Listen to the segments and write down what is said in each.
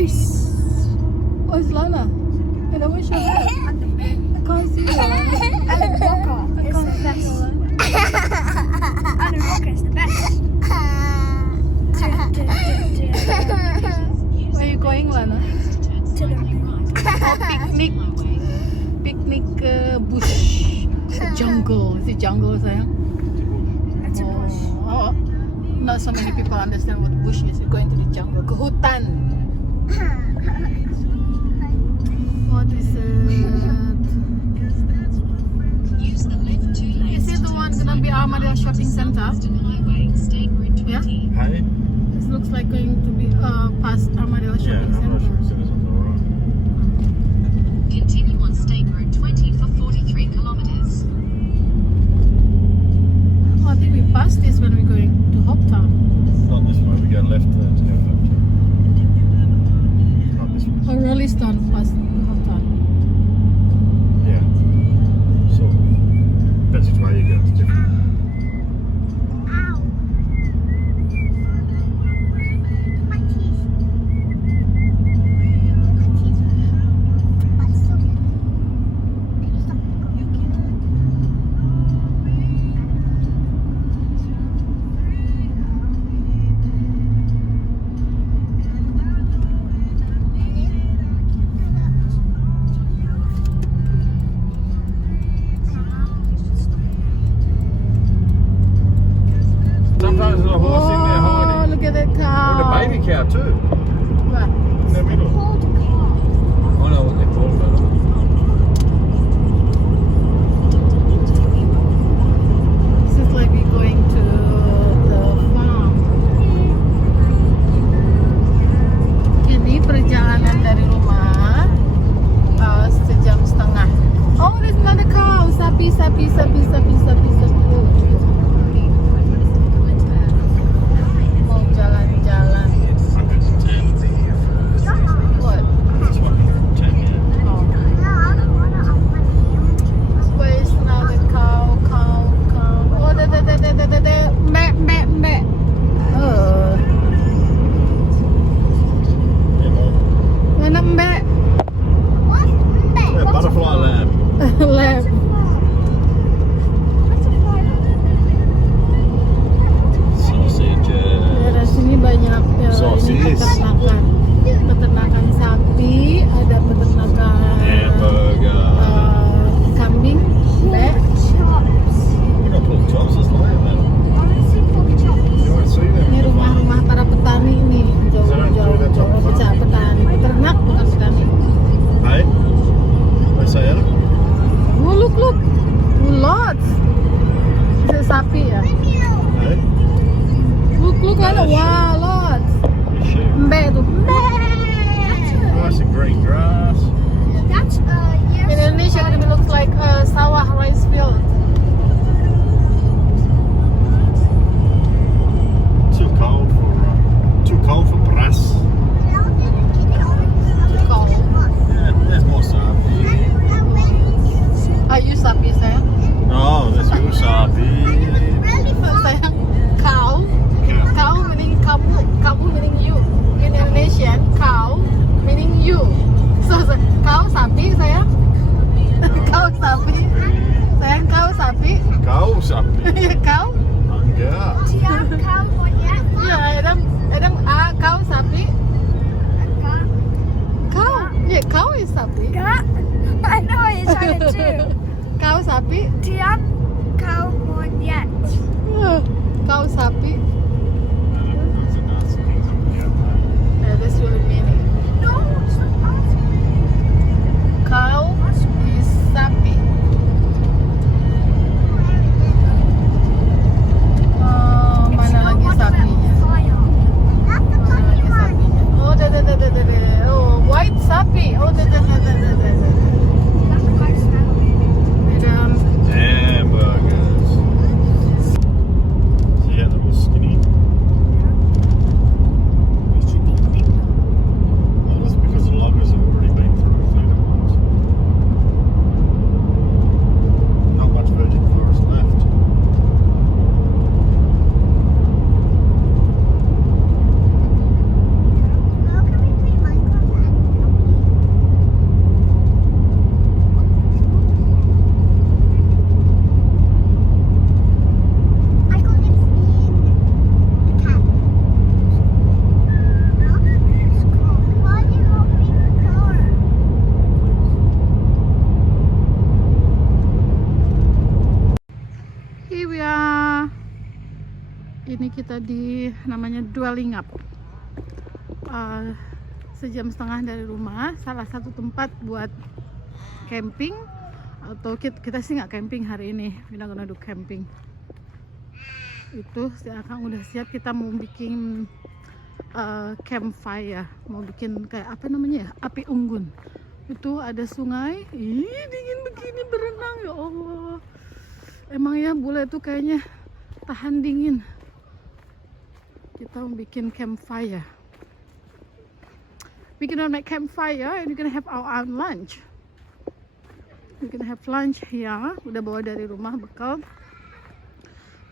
Moose. Oh, it's Lana. And I wish I can't see her. And a rocker. It's the best. And a rocker is the best. Where are you going, Lana? To the Oh, picnic. Picnic bush. Jungle. Is it jungle, sayang? It's a bush. Oh, not so many people understand what bush is. You're going to the jungle. Ke hutan. What is it? Is it the one gonna be Armadale Shopping Center? Yeah? Hey? This looks like going to be past Armadale Yeah, Shopping I'm not sure Center. it's on the right. Continue on State Road 20 for 43 kilometers. Oh, I think we passed this when we're going to Hopetown. Not this way, we go left to go left. Not this way. Oh, Rollystone past Hopetown. Yeah. So, that's which way you go, it's different. Sometimes there's a horse in there Oh, hiding. look at that And cow. a baby cow too. What? In the middle. I know what they're called, but This is like we're going to the farm. Ini perjalanan dari rumah sejam setengah. Oh, there's another cow. Sapi. Mau jalan-jalan. What? Oh. Where's another cow? Oh, there. Meh. Oh. Mana mbak? yeah, butterfly lamb. Lab. Sausages. Daerah sini banyak Sosis. ini peternakan sapi, ada peternakan Hamburger. kambing, mbak. We're not putting chops, it's lamb, man. You won't see them. Ini rumah-rumah para petani ini, jauh-jauh petani, peternak bukan petani. Hey? They say that? Oh, look, lots. Itu sapi ya. Hey? Look, ada wow, lots. You shoot. Mbak itu, mbak. Nice and green grass. That's In Indonesia it looks like a sawah rice field. Too cold for brass. Cold. Yeah, there's more sapi. Are you sapi sayang? Oh, there's your sapi. Sayang, cow. Cow meaning kamu meaning you. In Indonesian, cow meaning you. So cow sapi sayang. Cow sapi. Sayang cow sapi. Kau sapi. Ya cow. Enggak. Ya, Adam cow sapi. Cow. Yeah, cow is sapi. I know it's trying to do. Cow sapi. Tiap kau monyet. Cow sapi. That's a nice thing. Yeah, that's really meaning. No, it's not us. Cow is sapi. Ini kita di namanya Dwelingup. Sejam setengah dari rumah, salah satu tempat buat camping. Atau kita sih nggak camping hari ini, kita gonna do camping. Itu si Akang udah siap, kita mau bikin campfire, mau bikin kayak apa namanya ya, api unggun. Itu ada sungai, ih dingin begini berenang, ya Allah. Emang ya bule tuh kayaknya tahan dingin. Kita mau bikin campfire. We gonna make campfire and we're gonna have our own lunch. We gonna have lunch here. Udah bawa dari rumah bekal.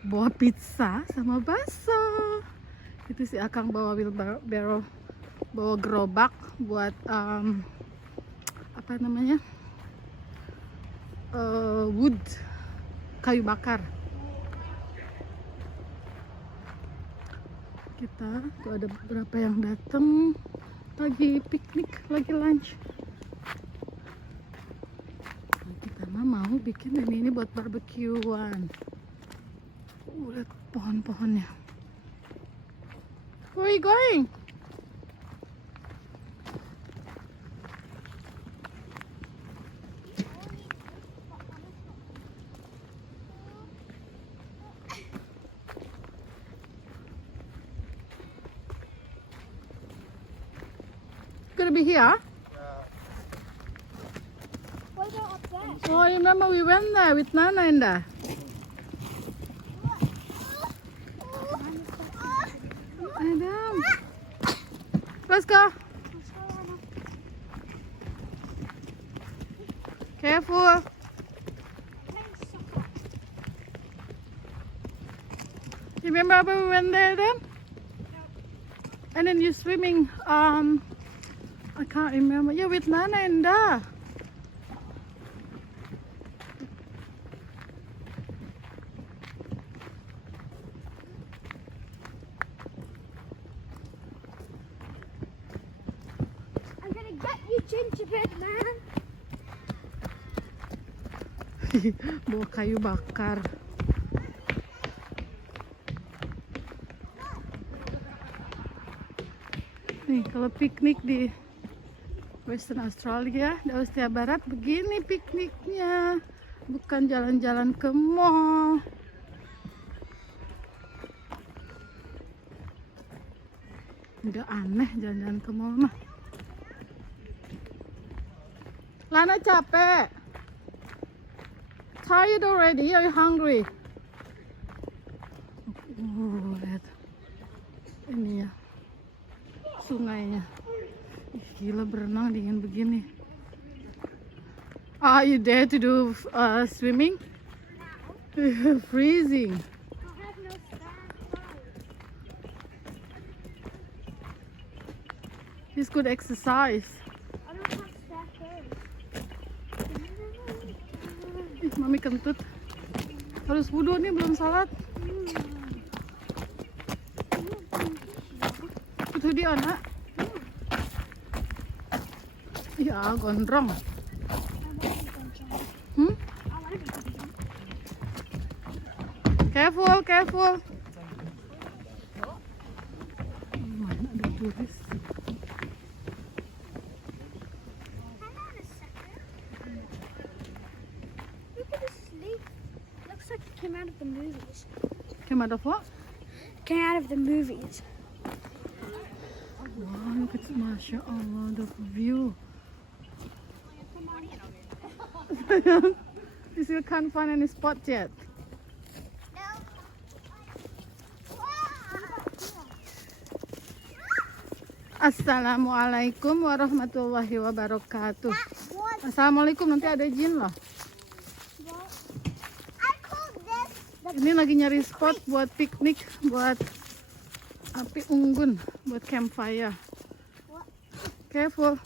Bawa pizza sama bakso. Itu si Akang bawa wheelbarrow, bawa gerobak buat apa namanya, wood, kayu bakar. Kita tuh ada beberapa yang datang lagi piknik, lagi lunch. Kita mah mau bikin ini buat barbekyuan. Lihat pohon-pohonnya. Where are you going? Gonna be here? What about up there? Oh, you remember we went there with Nana and Da? Adam, let's go. Careful. You remember when we went there then? And then you swimming, I can't remember. Yeah, with Nana and Da. I'm gonna get you gingerbread man. Bawa kayu bakar. Nih, kalau piknik di Western Australia, di Australia Barat, begini pikniknya. Bukan jalan-jalan ke mall. Udah aneh jalan-jalan ke mall mah. Lana capek. Tired already? Are you hungry? Oh, lihat. Ini ya, sungainya. Ih, gila berenang dingin begini. Are you dare to do swimming? Freezing. I have no spare clothes. It's good exercise. I don't have spare clothes. Ih, mami kentut. Harus wudhu nih, belum salat. Itu dia nak. Ya, gondrong. Hmm? Careful, careful. Mana ada turis? Hang on a second. Look at this leaf. Looks like it came out of the movies. Came out of what? Came out of the movies. Wow, look at, Masya Allah, the view. You still can't find any spot yet. Assalamualaikum warahmatullahi wabarakatuh. Assalamualaikum, nanti ada jin loh. I call this the Ini lagi nyari spot buat piknik, buat api unggun, buat campfire. Careful.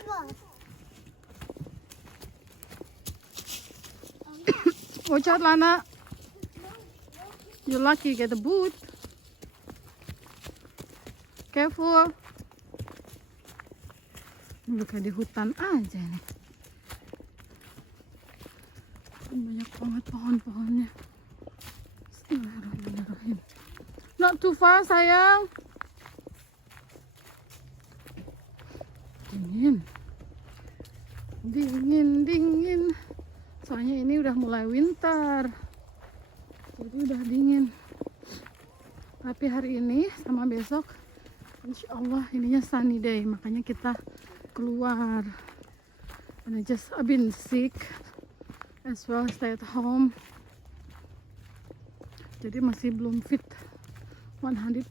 river. Watch out, Lana. You're lucky you get a boot. Careful. Ini kayak di hutan aja nih. Banyak banget pohon-pohonnya. Bismillahirrahmanirrahim. Not too far sayang. Dingin. Dingin. Soalnya ini udah mulai winter. Jadi udah dingin. Tapi hari ini sama besok insya Allah ininya sunny day. Makanya kita keluar. And I just been sick as well, stay at home. Jadi masih belum fit 100%.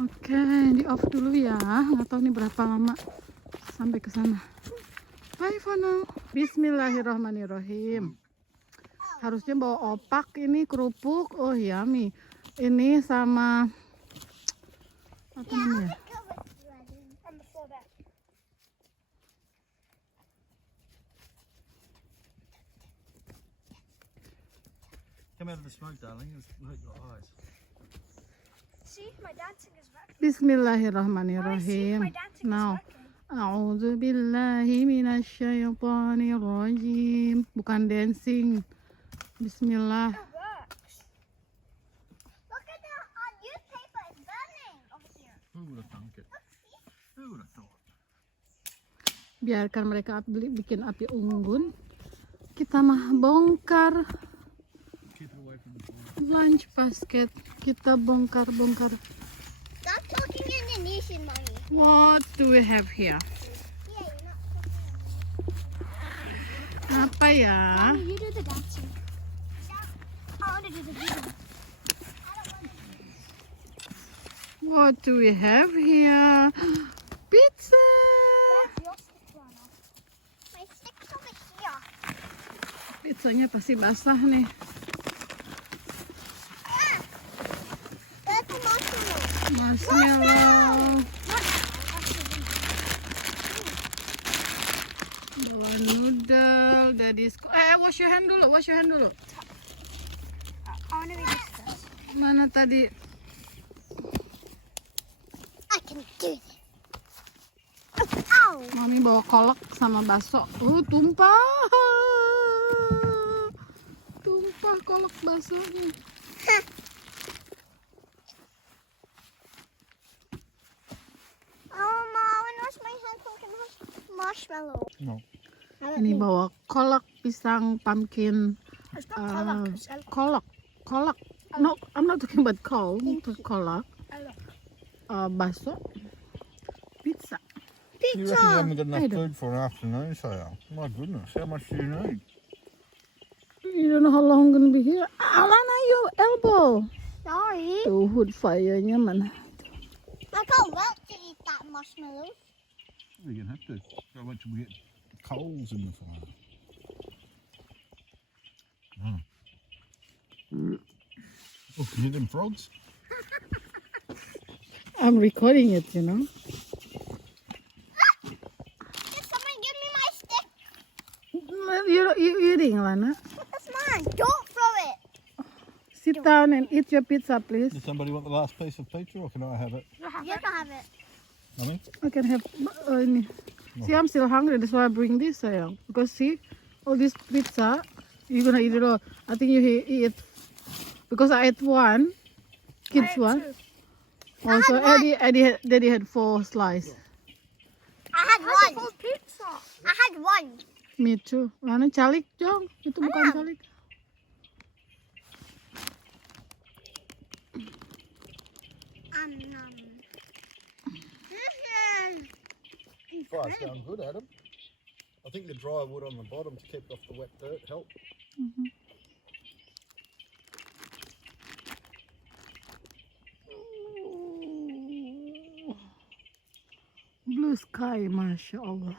Oke, di off dulu ya. Nggak tahu nih berapa lama sampai ke sana. Bye for now. Bismillahirrahmanirrahim. Harusnya bawa opak ini, kerupuk. Oh yummy. Ini sama apa namanya? Come out of the smoke, darling. It'll hurt your eyes. See, my dancing is working. Bismillahirrahmanirrahim. My dancing is Now, working. a'udzu billahi minasyaitonir rajim. Bukan dancing. Bismillah. It works. Look at the newspaper, it's burning over here. Who would have thunk it? Who would have thought? Biarkan mereka bikin api unggun. Kita mah bongkar Keep it away from the floor. lunch basket. Kita bongkar. Stop talking Indonesian, mommy. What do we have here? Yeah, you're not talking. Apa ya? Mommy, you do the dancing. I want to do the video. What do we have here? Pizza. Where's your stick, Lana? My stick's over here. Pizzanya pasti basah nih. There's the marshmallow. Marshmallow. Bawa noodle dari wash your hand dulu. I want to read this first. Mana tadi? I can do this. Ow! Mami bawa kolak sama bakso. Tumpah kolak baksonya. Oh, Ma, I want to wash my hands with marshmallow. No. Ini bawa kolak, pisang, pumpkin, It's not kolak. No, I'm not talking about kolak. Bakso, pizza. You reckon you haven't got enough I don't- food for an afternoon, Sarah? My goodness, how much do you need? You don't know how long I'm gonna be here. Alana, your elbow. Sorry. Tuh, wood fire-nya mana? I can't wait to eat that marshmallow. You're going to have to. Go wait till we get coals in the fire. Oh, can you hear them frogs? I'm recording it, you know. Did someone give me my stick? You're eating, Lana. That's mine. Don't throw it. Sit down and eat your pizza, please. Does somebody want the last piece of pizza or can I have it? You can have it. Mummy? I can have. See, I'm still hungry. That's why I bring this, sayang. Because see, all this pizza, you're gonna eat it all. I think you eat because I ate one, kids one. Also, Daddy had 4 slices. I had one. Whole pizza. I had one. Me too. Lana calik, Jong. Itu bukan calik. Fire sound good, Adam. I think the dry wood on the bottom to keep off the wet dirt helped. Blue sky, Masya Allah.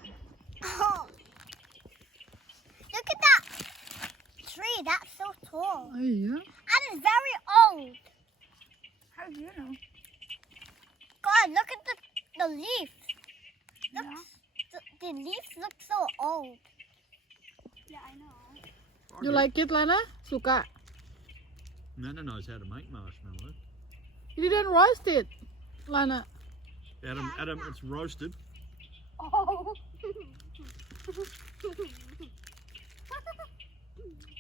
Oh. Look at that tree. That's so tall. Oh, yeah. And it's very old. How do you know? God, look at the leaf. Look, the leaves look so old. Yeah, I know. You like it, Lana? Suka. Nana knows how to make marshmallow. You didn't roast it, Lana. Adam, it's roasted. Oh.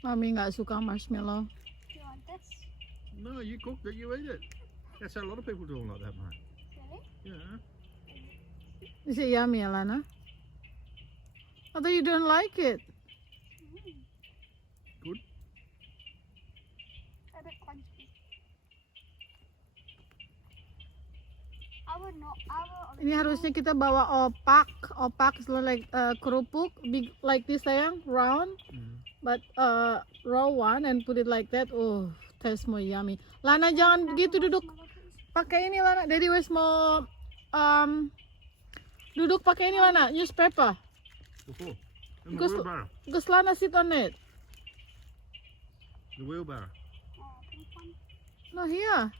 Mami nggak suka marshmallow. You want this? No, you cooked it, you eat it. That's how a lot of people do them like that, mate. Really? Yeah. Is it yummy, Alana? I thought you don't like it. Good. A bit crunchy. I would not. Ini harusnya kita bawa opak. Opak is like kerupuk, big like this sayang, round. But raw one and put it like that. Oh, tastes more yummy. Lana jangan gitu duduk. Pakai ini Lana. Daddy where's more duduk pakai ini Lana. Newspaper. Before. In the Because- wheelbarrow. Because Lana sit on it. The wheelbarrow. Oh, pink one. No here.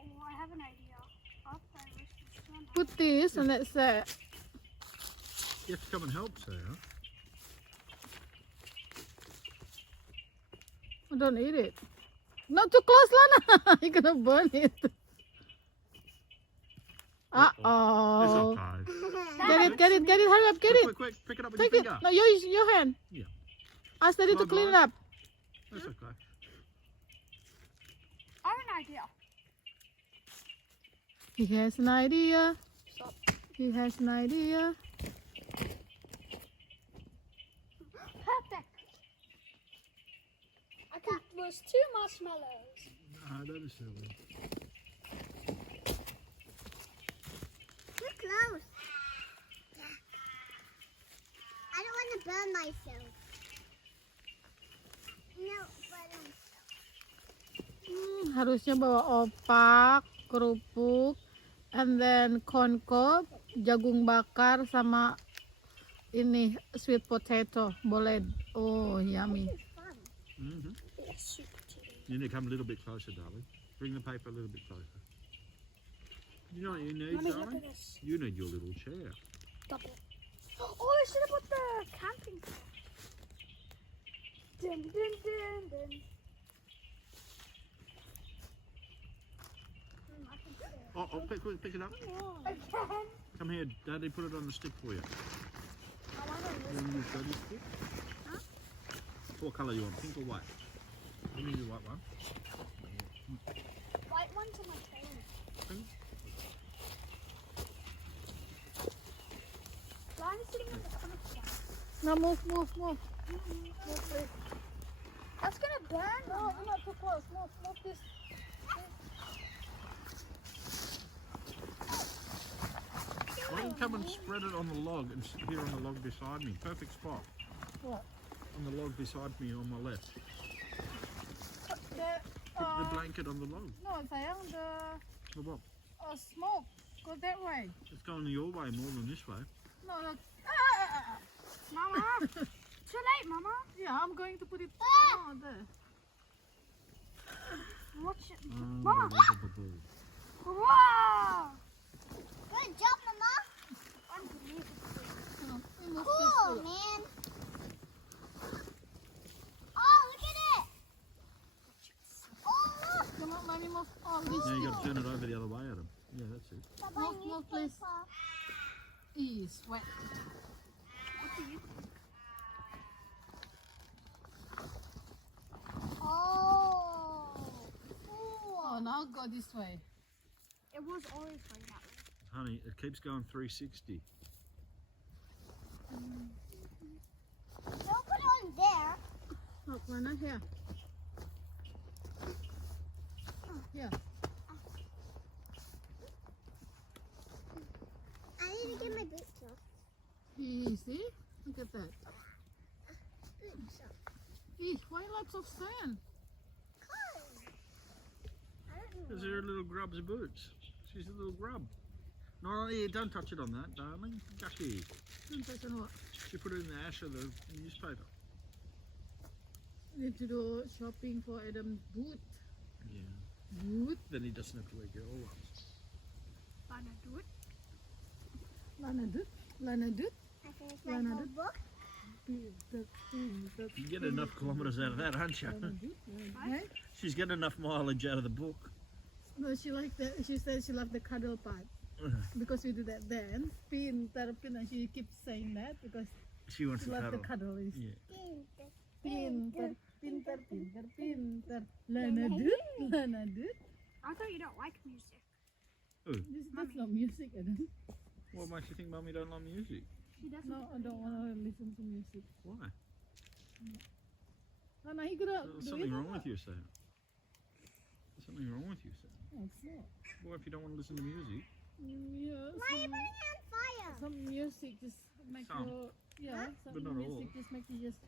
Oh, I have an idea. I'll play with this one. Put this and let's say. You have to come and help, Sarah. Don't eat it. Not too close, Lana. You're gonna burn it. It's Uh-oh. okay. Get it, hurry up, get it. Quick, quick, pick it up with Take your it. finger. No, use your hand. Yeah. Ask Daddy to Bye-bye. clean it up. That's okay. I have an idea. He has an idea. Stop. He has an idea. Perfect. I can roast 2 marshmallows. No, that is silly. Too close. I don't want to burn myself. No, but Harusnya bawa opak, kerupuk, and then corn cob, jagung bakar, sama ini sweet potato, boleh. Oh, yummy. fun. Mm-hmm. It's super too. You need to come a little bit closer, darling. Bring the paper a little bit closer. You know what you need, Mummy, look darling? at this. You need your little chair. Double. Oh, I should have put the camping stuff. Dun, dun, dun, dun. I can do it. Oh, quick, pick it up. I can. Come here, Daddy, put it on the stick for you. I want to You want to use Daddy's stick? Huh? What colour you want, pink or white? Let me use the white one. white one to my phone. Pink? Line is sitting on the comic side. Now move. Move, please. That's gonna burn. No, not too close. Move this. Why don't you come and spread it on the log and sit here on the log beside me? Perfect spot. What? On the log beside me on my left. Put the blanket on the log. No, sayang, The what? smoke. Go that way. It's going your way more than this way. No. Mama. Too late, Mama. Yeah, I'm going to put it there. Watch it. Unbelievable. Wow. Good job, Mama. Unbelievable. Move Cool, this way. man. Oh, look at it. Oh, look. Come on, Mommy, move all this. Now you got to turn it over the other way, Adam. Yeah, that's it. Move, please. Ease, wet. What do you think? Oh. Oh, now go this way. It was always going that way. Honey, it keeps going 360. Don't put it on there. Look, Lana, here. Here. I need to get my boots off. Easy. Look at that. Boots off. Eeh, why lots of sand? I don't know. Because they're little grub's boots. She's a little grub. No, yeah, don't touch it on that, darling. Gucky. Don't touch on what? She put it in the ash of the newspaper. Need to do shopping for Adam's boot. Yeah. Boot. Then he doesn't have to wear girl ones. Wanna do it? Lana doet. I finished my Wanna whole do? book. You get enough kilometres out of that, aren't you? Right? She's getting enough mileage out of the book. No, she liked the. She said she loved the cuddle part because we do that dance. Pintar, pintar. She keeps saying that because She wants she to loves the cuddle. cuddle. Yeah. Pintar, pintar, pintar, pintar. Lana dut, Lana dut. I thought you don't like music. That's not music, Adam. What makes you think Mummy don't like music? She doesn't. No, I don't want to listen to music. Why? Lana, he gonna There's do something it. wrong with you, Sam. There's something wrong with you, Sam. No, it's not. What if you don't want to listen to music? Yeah, Why are you putting it on fire? some music just make Some. you. Yeah, some But not music all. just make you just.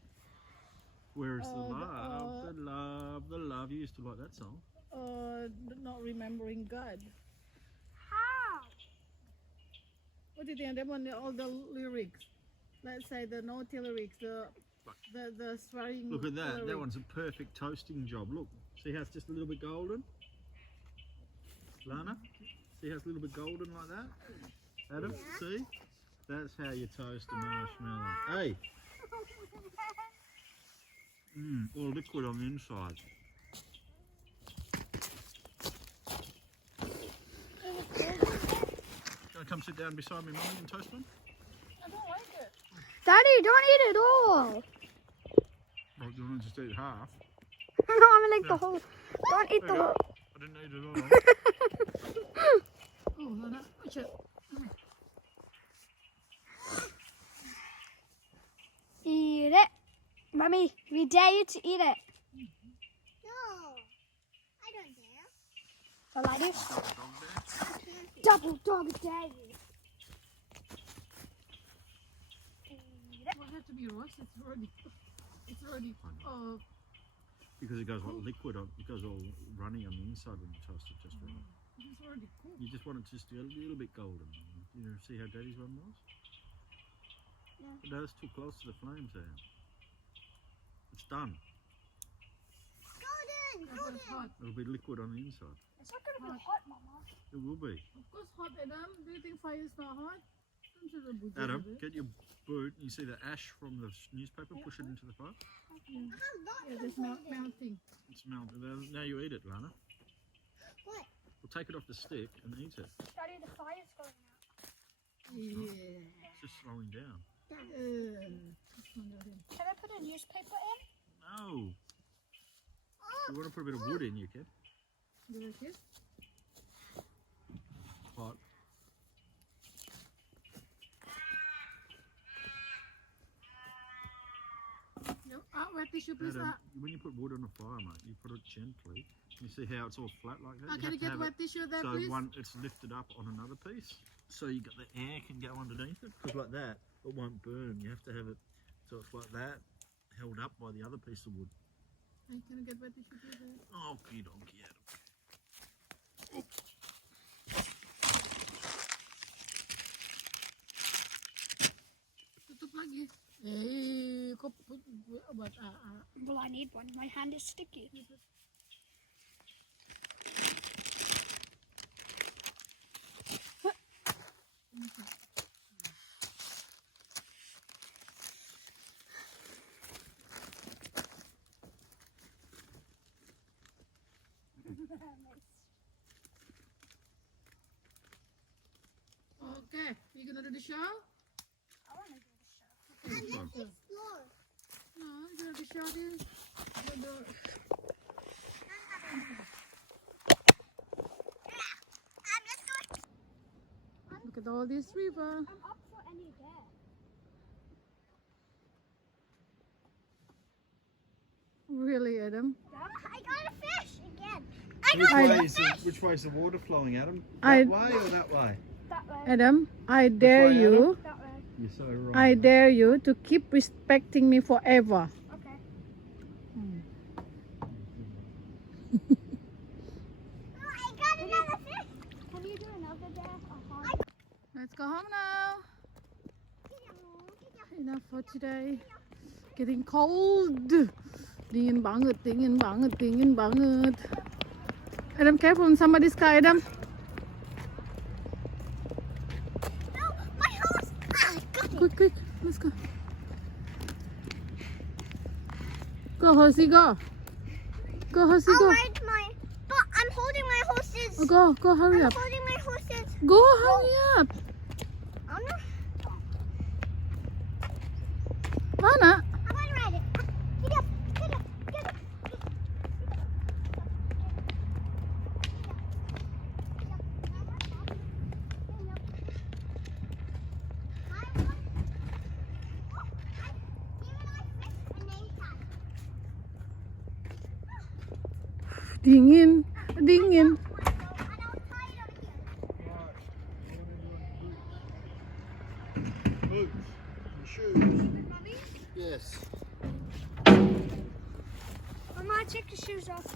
Where is the Oh, the- love, the love, the love? You used to like that song. Not remembering God. How? What do you think? They want all the lyrics. Let's say the naughty lyrics, the swearing. Look at that. That lyrics. one's a perfect toasting job. Look. See how it's just a little bit golden? Lana? See how it's a little bit golden like that? Adam, see? That's how you toast a marshmallow. Hey! All liquid on the inside. Gonna come sit down beside me, Mummy, and toast one? I don't like it. Daddy, don't eat it all. Oh, you want to just eat half? No, I'm gonna like the whole. Don't eat the whole. I didn't eat it all. Oh, no, no. Watch it. Eat it. Mommy, we dare you to eat it. No, I don't dare. Well, I do. Double dog dare you. It won't have to be roast. It's already. It's already. Because it goes like liquid on, it goes all runny on the inside when you toast it just right. It's already cooked. You just want it just a little bit golden. You know, see how Daddy's one was? No. But that's too close to the flames there. It's done. Golden, But it's hot. It'll be liquid on the inside. It's not gonna be hot, Mama. It will be. Of course, hot, Adam. Do you think fire is not hot? Don't you the butcher Adam, with it? get your boot. You see the ash from the newspaper? Push it into the fire. Yeah, there's melting. It's melted. Now you eat it, Lana. What? We'll take it off the stick and eat it. Daddy, the fire's going out. Yeah. It's just slowing down. Can I put a newspaper in? No. If you want to put a bit of wood in, you can. Do you like it? Hot. No, wet tissue, please. Adam, when you put wood on a fire, mate, you put it gently. You see how it's all flat like that? Can you have to get have wet tissue there, so please? one, it's lifted up on another piece, so you got the air can go underneath it. Because like that, it won't burn. You have to have it so it's like that, held up by the other piece of wood. Hey, can you get wet tissue, please? Okie dokie, Adam. Tutup lagi. Kok buat Well, I need one. My hand is sticky. Okay, you gonna do the show? I want to do the show. So, No, you gonna do the show, dude. Look at all this river. I'm up for any day. Really, Adam? I got a fish again. which way is the water flowing, Adam? I- That way or that way? That way. Adam, I dare way, you. That way. You're so wrong. I dare you to keep respecting me forever. Okay. Oh, I got another fish. Can you do another day? Let's go home now. Enough for today. Getting cold. Dingin banget, dingin banget, dingin banget. Adam, careful in somebody's car, Adam. No, my horse. Ah, got me. Quick, quick, let's go. Go, horsey, go. Go, horsey, I'll go. ride my. But I'm holding my horses. Oh, go, hurry I'm up. holding my horses. Go, hurry up. I'm not. Mana? I want to ride it. Get up. Get up. Get up. Dingin, dingin. Boots and shoes. Yes. Mama, take your shoes off.